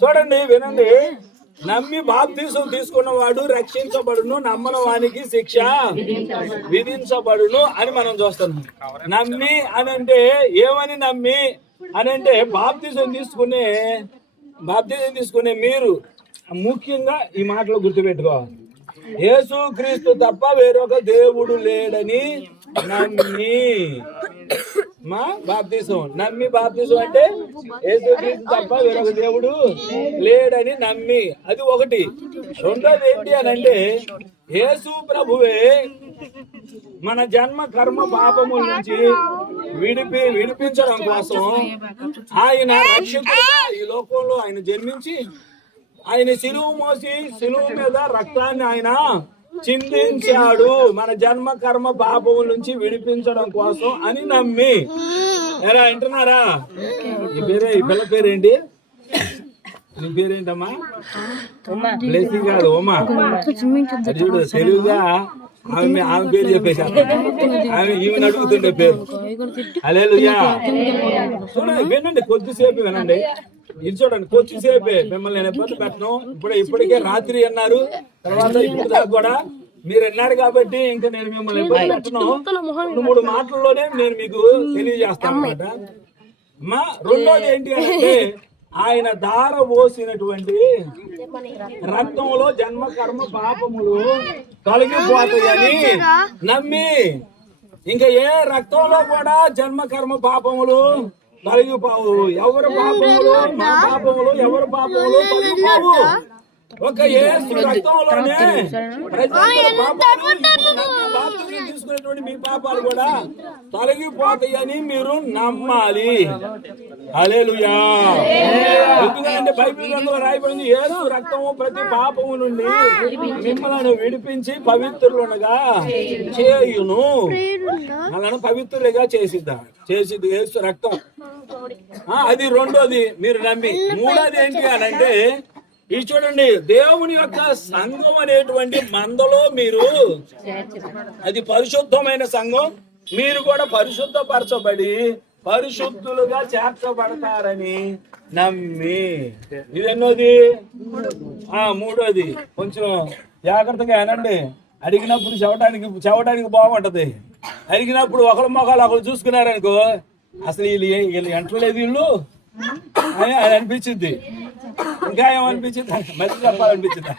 చూడండి వినండి. నమ్మి బాప్తీసం తీసుకున్నవాడు రక్షించబడును నమ్మని వానికి శిక్ష విధించబడును అని మనం చూస్తున్నాం. నమ్మి అని అంటే ఏమని నమ్మి అని అంటే బాప్తీసం తీసుకునే బాప్తీసం తీసుకునే మీరు ముఖ్యంగా ఈ మాటలు గుర్తుపెట్టుకోవాలి. యేసు క్రీస్తు తప్ప వేరొక దేవుడు లేడని నమ్మి. మా బాప్తీసం. నమ్మి బాప్తీసం అంటే యేసుక్రీస్తు తప్ప వేరొక దేవుడు లేడని నమ్మి. అది ఒకటి. రెండోది ఏంటి అని అంటే యేసు ప్రభువే మన జన్మ కర్మ పాపముల నుంచి విడిపి విడిపించడం కోసం ఆయన రక్షకుడుగా ఈ లోకంలో ఆయన జన్మించి ఆయన సిలువు మోసి సిలువు మీద రక్తాన్ని ఆయన చిందించాడు. మన జన్మ కర్మ పాపముల నుంచి విడిపించడం కోసం అని నమ్మి. ఎరా వింటున్నారా? ఈ పేరే ఈ పిల్ల పేరేంటి? నీ పేరేంటమ్మా? బ్లెస్సింగ్ కాదు ఉమా. చూడు తెలుగుగా ఆమె ఆమె పేరు చెప్పేసి ఆమె ఈమెను అడుగుతుండే పేరు. అలేలుయా చూడండి వినండి కొద్దిసేపు వినండి. ఇది చూడండి కొద్దిసేపే మిమ్మల్ని నేను ఇబ్బంది పెట్టను. ఇప్పుడు ఇప్పటికే రాత్రి అన్నారు. తర్వాత ఇప్పుడు దాకా కూడా మీరు అన్నారు కాబట్టి ఇంకా నేను మిమ్మల్ని ఇబ్బంది పెట్టను. మూడు మాటల్లోనే నేను మీకు తెలియజేస్తాను అనమాట అమ్మా రెండోది ఏంటి అంటే ఆయన దార పోసినటువంటి రక్తంలో జన్మ కర్మ పాపములు కలిగిపోతాయని నమ్మి ఇంకా ఏ రక్తంలో కూడా జన్మ కర్మ పాపములు కలిగిపోవు. ఎవరి పాపములు? మా పాపములు. ఎవరి పాపములు? కలిగిపోవు ఒక ఏసు రక్తంలోనే తీసుకునేటువంటి మీ పాపాలు కూడా తొలగిపోతాయని మీరు నమ్మాలి. హల్లెలూయా. ఎందుకంటే బైబిల్ గ్రంథంలో రాయబడింది యేసు రక్తము ప్రతి పాపము నుండి మిమ్మల్ని విడిపించి పవిత్రులునగా చేయును. మనల్ని పవిత్రులుగా చేసిద్దా? చేసిద్ది యేసు రక్తం. ఆ, అది రెండోది మీరు నమ్మి. మూడోది ఏంటి అని అంటే ఇది చూడండి దేవుని యొక్క సంఘం అనేటువంటి మందలో మీరు అది పరిశుద్ధమైన సంఘం. మీరు కూడా పరిశుద్ధపరచబడి పరిశుద్ధులుగా చేర్చబడతారని నమ్మి. ఇదెన్నోది? ఆ మూడోది. కొంచెం జాగ్రత్తగా అనండి అడిగినప్పుడు చెవటానికి చెవటానికి బాగుంటది. అడిగినప్పుడు ఒకరి మొఖాలు ఒకరు చూసుకున్నారనుకో అసలు వీళ్ళు వీళ్ళు ఎంటలేదు వీళ్ళు? అని అది అనిపించింది. ఇంకా ఏమనిపించింది? మళ్ళీ చెప్పాలనిపించిందా?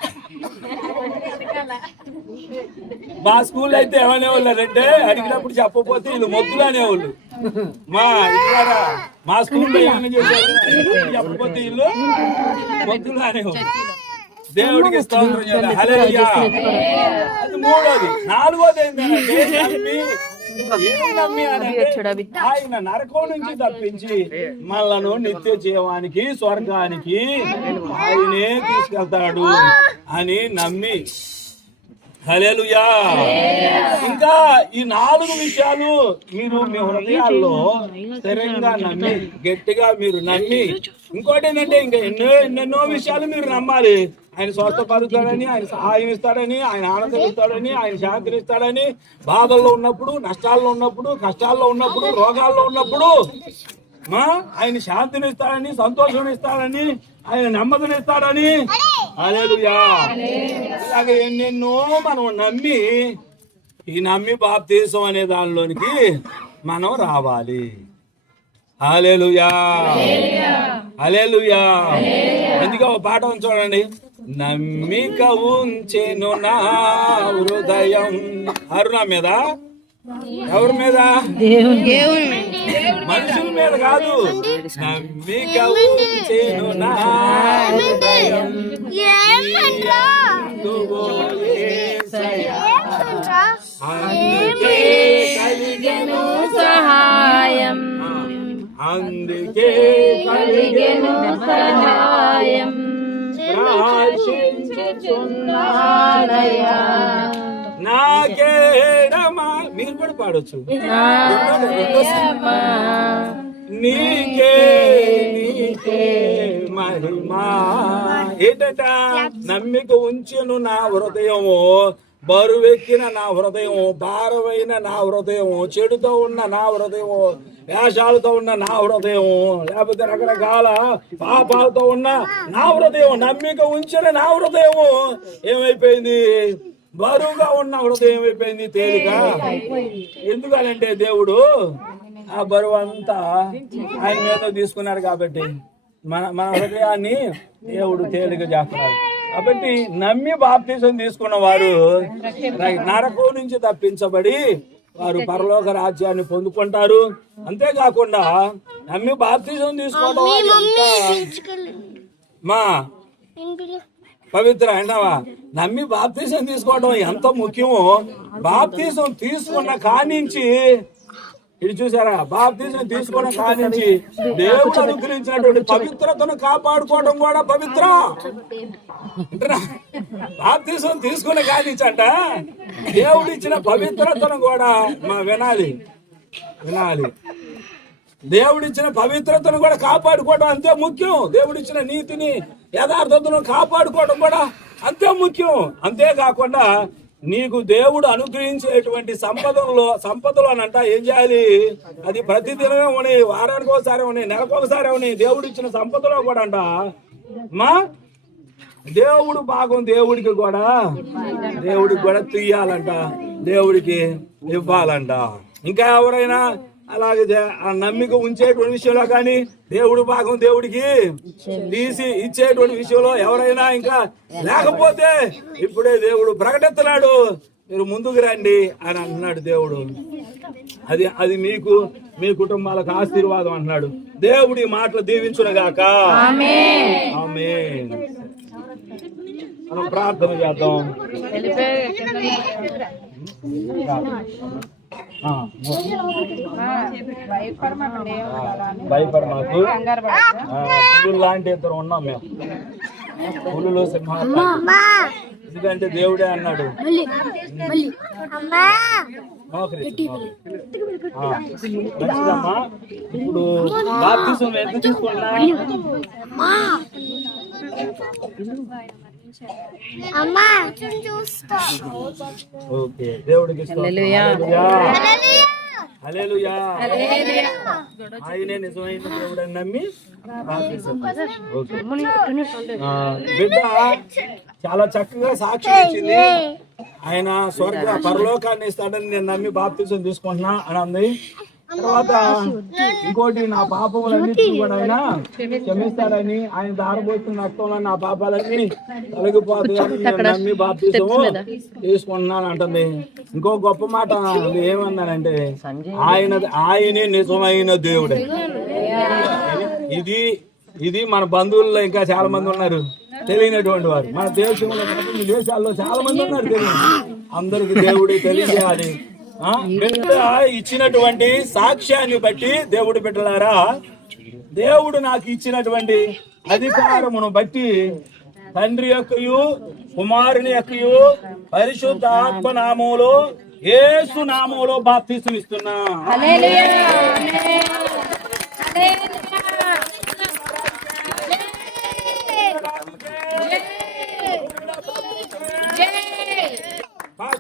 మా స్కూల్ అయితే ఏమనేవాళ్ళు అంటే అడిగినప్పుడు చెప్పకపోతే వీళ్ళు మొద్దులు అనేవాళ్ళు. మా ఇక్కడ మా స్కూల్లో ఏమైనా చేశారు? చెప్పకపోతే వీళ్ళు మొద్దులు అనేవాళ్ళు. దేవుడికి స్తోత్రం చేయాలి. హల్లెలూయా. మూడోది. నాలుగోది ఏంటంటే ఆయన నరకం నుంచి తప్పించి మనలను నిత్య జీవానికి స్వర్గానికి ఆయనే తీసుకెళ్తాడు అని నమ్మి. హల్లెలూయా. ఇంకా ఈ నాలుగు విషయాలు మీరు మీ హృదయాల్లో స్థిరంగా నమ్మి గట్టిగా మీరు నమ్మి. ఇంకోటి ఏంటంటే ఇంకా ఎన్నో ఎన్నెన్నో విషయాలు మీరు నమ్మాలి. ఆయన స్వస్థపరుస్తాడని ఆయన సహాయం ఇస్తాడని ఆయన ఆనందిస్తాడని ఆయన శాంతిని ఇస్తాడని బాధల్లో ఉన్నప్పుడు నష్టాల్లో ఉన్నప్పుడు కష్టాల్లో ఉన్నప్పుడు రోగాల్లో ఉన్నప్పుడు మా ఆయన శాంతిని ఇస్తాడని సంతోషం ఇస్తాడని ఆయన నెమ్మదిని ఇస్తాడని. హల్లెలూయా. ఎన్నెన్నో మనం నమ్మి ఈ నమ్మి బాప్తీసం అనే దానిలోనికి మనం రావాలి. Hallelujah hallelujah. అందుకే ఒక పాట ఉంది చూడండి. నమ్మిక ఉంచెను నా హృదయం. అరుణ మీద? ఎవరి మీద? మనుషుల మీద కాదు. నమ్మిక ఉంచెను నా హృదయం. అందుకే కలిగెను సహాయం ప్రహర్షించుచున్నానయ్యా. నాకేడమా మీరు కూడా పాడొచ్చు. నీకే నీకే మహిమా. ఏంటట? నమ్మిక ఉంచెను నా హృదయము. బరువెక్కిన నా హృదయం భారమైన నా హృదయం చెడుతో ఉన్న నా హృదయం వేషాలతో ఉన్న నా హృదయం లేకపోతే రకరకాల పాపాలతో ఉన్న నా హృదయం నమ్మిక ఉంచిన నా హృదయం ఏమైపోయింది? బరువుగా ఉన్న హృదయం ఏమైపోయింది తేలిక. ఎందుకనంటే దేవుడు ఆ బరువు అంతా ఆయన మీద తీసుకున్నాడు కాబట్టి మన మన హృదయాన్ని దేవుడు తేలిక చేస్తున్నాడు. కాబట్టి నమ్మి బాప్తీసం తీసుకున్న వారు నరకం నుంచి తప్పించబడి వారు పరలోక రాజ్యాన్ని పొందుకుంటారు. అంతేకాకుండా నమ్మి బాప్తీసం తీసుకోవడం ఎంత మా పవిత్ర అంటావా నమ్మి బాప్తీసం తీసుకోవడం ఎంత ముఖ్యమో బాప్తీసం తీసుకున్న కానించి ఇది చూసారా? బాప్తీసం తీసుకోవడం కానించి దేవుడు అనుగ్రహించినటువంటి పవిత్రతను కాపాడుకోవడం కూడా పవిత్ర? బాప్తీసం తీసుకున్న కానించి అంట. దేవుడు ఇచ్చిన పవిత్రతను కూడా మా వినాలి. వినాలి. దేవుడిచ్చిన పవిత్రతను కూడా కాపాడుకోవడం అంతే ముఖ్యం. దేవుడిచ్చిన నీతిని యథార్థతను కాపాడుకోవడం కూడా అంతే ముఖ్యం. అంతేకాకుండా నీకు దేవుడు అనుగ్రహించేటువంటి సంపదలో సంపదలు అంట ఏం చేయాలి? అది ప్రతి దినమే ఉన్నాయి వారానికి ఒకసారి ఉన్నాయి నెలకు ఒకసారి ఉన్నాయి. దేవుడు ఇచ్చిన సంపదలో కూడా అంట. మా? దేవుడు భాగం దేవుడికి కూడా. దేవుడికి కూడా తీయాలంట దేవుడికి ఇవ్వాలంట. ఇంకా ఎవరైనా అలాగే ఆ నమ్మిక ఉంచేటువంటి విషయంలో కానీ దేవుడు భాగం దేవుడికి తీసి ఇచ్చేటువంటి విషయంలో ఎవరైనా ఇంకా లేకపోతే ఇప్పుడే దేవుడు ప్రకటిస్తున్నాడు మీరు ముందుకు రండి అని అంటున్నాడు దేవుడు. అది అది మీకు మీ కుటుంబాలకు ఆశీర్వాదం అంటున్నాడు. దేవుడి మాటలు దీవించునగాక. మనం ప్రార్థన చేద్దాం. ఆ, భయపడ మాకు ఆ, పులులు లాంటి ఇద్దరు ఉన్నాం మేము. పులులు సింహాలు ఎందుకంటే దేవుడే అన్నాడు. మంచిదమ్మా. ఇప్పుడు బాప్తిసం ఎంత తీసుకున్నా అమ్మా చూస్తా. ఓకే దేవుడికి హల్లెలూయా. హల్లెలూయా. ఆయనే నిజమైన దేవుడు అని నమ్మి బాప్తిసం. ఓకే. బిడ్డ చాలా చక్కగా సాక్ష్యం ఇచ్చింది. ఆయన స్వర్గ పరలోకాన్ని ఇస్తాడని నేను నమ్మి బాప్తిసం తీసుకుంటున్నా అని అంది. తర్వాత ఇంకోటి నా పాపములన్నిటిని కూడా ఆయన క్షమిస్తాడని ఆయన దారబోతున్న రక్తంలో నా పాపాలన్నీ తొలగిపోతాయని నమ్మి బాప్తిసం తీసుకుంటున్నాను అంటుంది ఇంకో గొప్ప మాట ఏమన్నానంటే ఆయన ఆయనే నిజమైన దేవుడే. ఇది ఇది మన బంధువుల్లో ఇంకా చాలా మంది ఉన్నారు. తెలియనటువంటి వారు. మన దేశంలో దేశాల్లో చాలా మంది ఉన్నారు తెలియదు అందరికి దేవుడి తెలియజేయాలి. ఇచ్చినటువంటి సాక్ష్యాన్ని బట్టి దేవుడు బిడ్డలారా దేవుడు నాకు ఇచ్చినటువంటి అధికారమును బట్టి తండ్రి యొక్కయు కుమారుని యొక్కయు పరిశుద్ధ ఆత్మ నామములో యేసు నామములో బాప్తిసం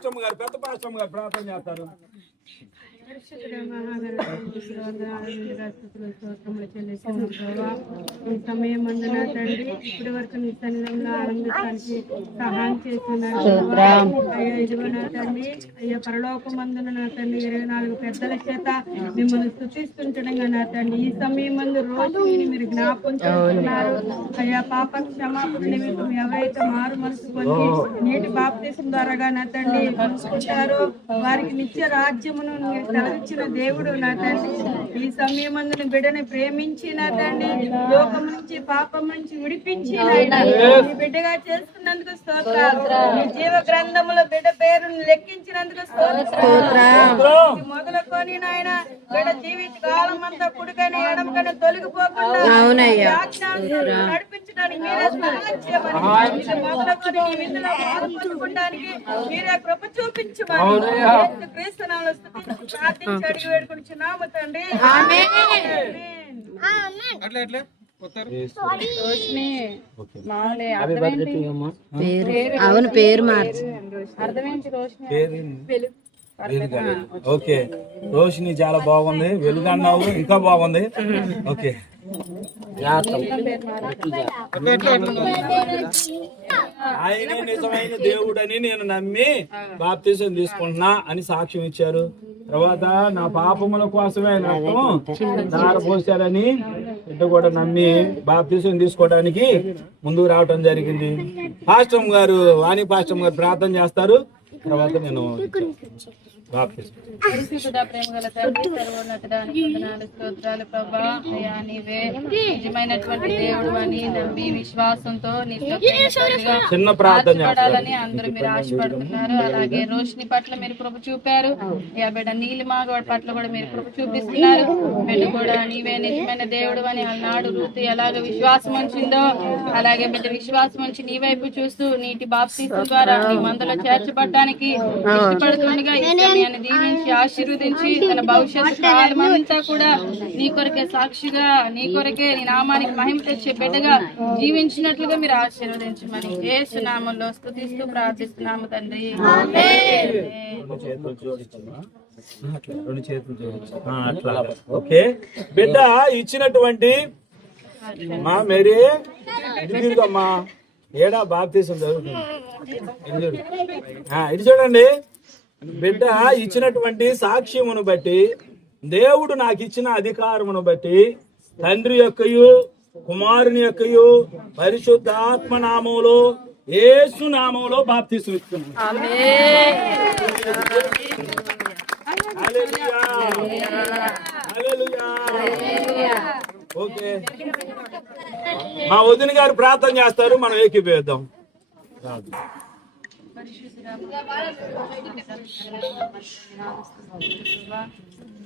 ఇస్తున్నా గారు పెద్ద పాస్టమ్ గారు ప్రార్థన చేస్తారు. ఈ సమయం తండ్రి ఇప్పటి వరకు నీ ఆనందించడానికి సహాయం చేస్తున్నాను అయ్యా ఇదిగో నా తండ్రి అయ్యా నా తండ్రి ఇరవై నాలుగు పెద్దల చేత మిమ్మల్ని స్థుతిస్తుండగా నా తండ్రి ఈ సమయం మందు రోజు మీరు జ్ఞాపకం చేస్తున్నారు అయ్యా పాప క్షమాపణ నిమిత్తం ఎవరైతే మారు మనసు పొంది నీటి బాప్తీసం ద్వారాగా నా తండ్రి వారికి నిత్య రాజ్యమును మీరు తలవిచ్చిన దేవుడు నా తండ్రి. ఈ సమయమందున బిడ్డని ప్రేమించి నా తండ్రి లోకం నుంచి పాపం నుంచి విడిపించి నాయనా, నీ బిడ్డగా చేసుకున్నందుకు స్తోత్రాలు. నీ జీవ గ్రంథములో బిడ్డ పేరును లెక్కించినందుకు స్తోత్రాలు. మొదలుకొని నాయన బిడ్డ జీవిత కాలం అంతా కుడికని ఎడమకని తొలగిపోకుండా అవునయ్యా. ఆజ్ఞానుసారం నడిపించడానికి మీరే సహాయం చేయమని మొదలుకొని నీ విందులో పాల్పంచుకోవడానికి మీరే కృప చూపించమని యేసు క్రీస్తు అడిగి వేడుకుంటున్నాము తండ్రి? అవును పేరు మార్చి. ఓకే. రోషిని చాలా బాగుంది. వెలుగు అన్నావు ఇంకా బాగుంది. ఓకే. ఆయనే నిజమైన దేవుడని నేను నమ్మి బాప్తీసం తీసుకుంటున్నా అని సాక్ష్యం ఇచ్చారు. తర్వాత నా పాపముల కోసమే రక్తం దారపోసారని బిడ్డ కూడా నమ్మి బాప్తీసం తీసుకోవడానికి ముందుకు రావటం జరిగింది. పాస్టమ్ గారు వాణి పాస్టమ్ గారు ప్రార్థన చేస్తారు. తర్వాత నేను పరిశుద్ధ ప్రేమ గల తండ్రి సర్వోన్నతడానికి వందనాలు స్తోత్రాలు ప్రభా. అయ్యా నీవే నిజమైనటువంటి దేవుడు అని నమ్మి విశ్వాసంతో చిన్న ప్రార్థన అందరూ మీరు ఆశపడుతున్నారు అలాగే రోషిని పట్ల మీరు కృప చూపారు. యా బిడ్డ నీలిమా పట్ల కూడా మీరు కృప చూపిస్తున్నారు. బిడ్డ కూడా నీవే నిజమైన దేవుడు అని అన్నాడు. ఋతు ఎలాగ విశ్వాసం ఉంచిందో అలాగే బిడ్డ విశ్వాసం ఉంచి నీ వైపు చూస్తూ నీటి బాప్తీసం ద్వారా నీ మందలో చేర్చబడడానికి ఇష్టపడుతుండగా ఈ సమయాన్ని దీవించి ఆశీర్వదించి తన భవిష్యత్తు కాలం అంతా కూడా నీ కొరకే సాక్షిగా నీ కొరకే నీ నామానికి మహిమ తెచ్చే బిడ్డగా జీవించినట్లుగా మీరు ఆశీర్వదించమని యేసు నామంలో స్తుతిస్తూ ప్రార్థిస్తున్నాము తండ్రి. రెండు చేతులు జోడించమ్మా. అట్లా, రెండు చేతులు జోడించు. ఆ, అట్లా. ఓకే. బిడ్డ ఇచ్చినటువంటి మా మేరీ ఏడా బాప్తీసం జరుగుతుంది ఇటు చూడండి. బిడ్డ ఇచ్చినటువంటి సాక్ష్యమును బట్టి దేవుడు నాకు ఇచ్చిన అధికారమును బట్టి తండ్రి యొక్కయు కుమారుని యొక్కయు పరిశుద్ధ ఆత్మ నామంలో యేసు నామంలో బాప్తీసం. హల్లెలూయా. ఓకే మా వదిన గారు ప్రార్థన చేస్తారు మనం ఏకీభవిద్దాం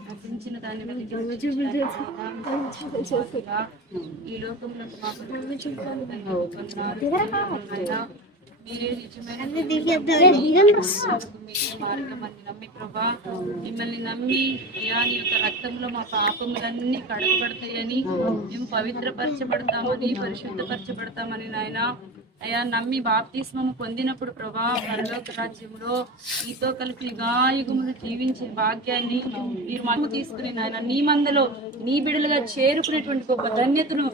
నశించిన దాన్ని బట్టి ఈ లోకంలో మా మీరే నిజమైన మార్గం అని నమ్మి ప్రభా మిమ్మల్ని నమ్మి అయ్యా యొక్క రక్తంలో మా పాపములన్నీ కడగబడతాయని మేము పవిత్రపరచబడతామని పరిశుద్ధపరచబడతామని నాయన అయ్యా నమ్మి బాప్తిస్మము పొందినప్పుడు ప్రభా పరలోక రాజ్యంలో నీతో కలిపి యుగాయుగములు జీవించే భాగ్యాన్ని మీరు మాకు తీసుకుని నాయన నీ మందలో నీ బిడలుగా చేరుకునేటువంటి గొప్ప ధన్యతను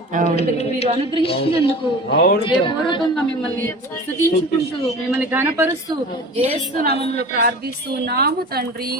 మీరు అనుగ్రహించినందుకు హృదయపూర్వకంగా మిమ్మల్ని స్తుతించుకుంటూ మిమ్మల్ని ఘనపరుస్తూ ఏస్తు నామంలో ప్రార్థిస్తూ నాము తండ్రి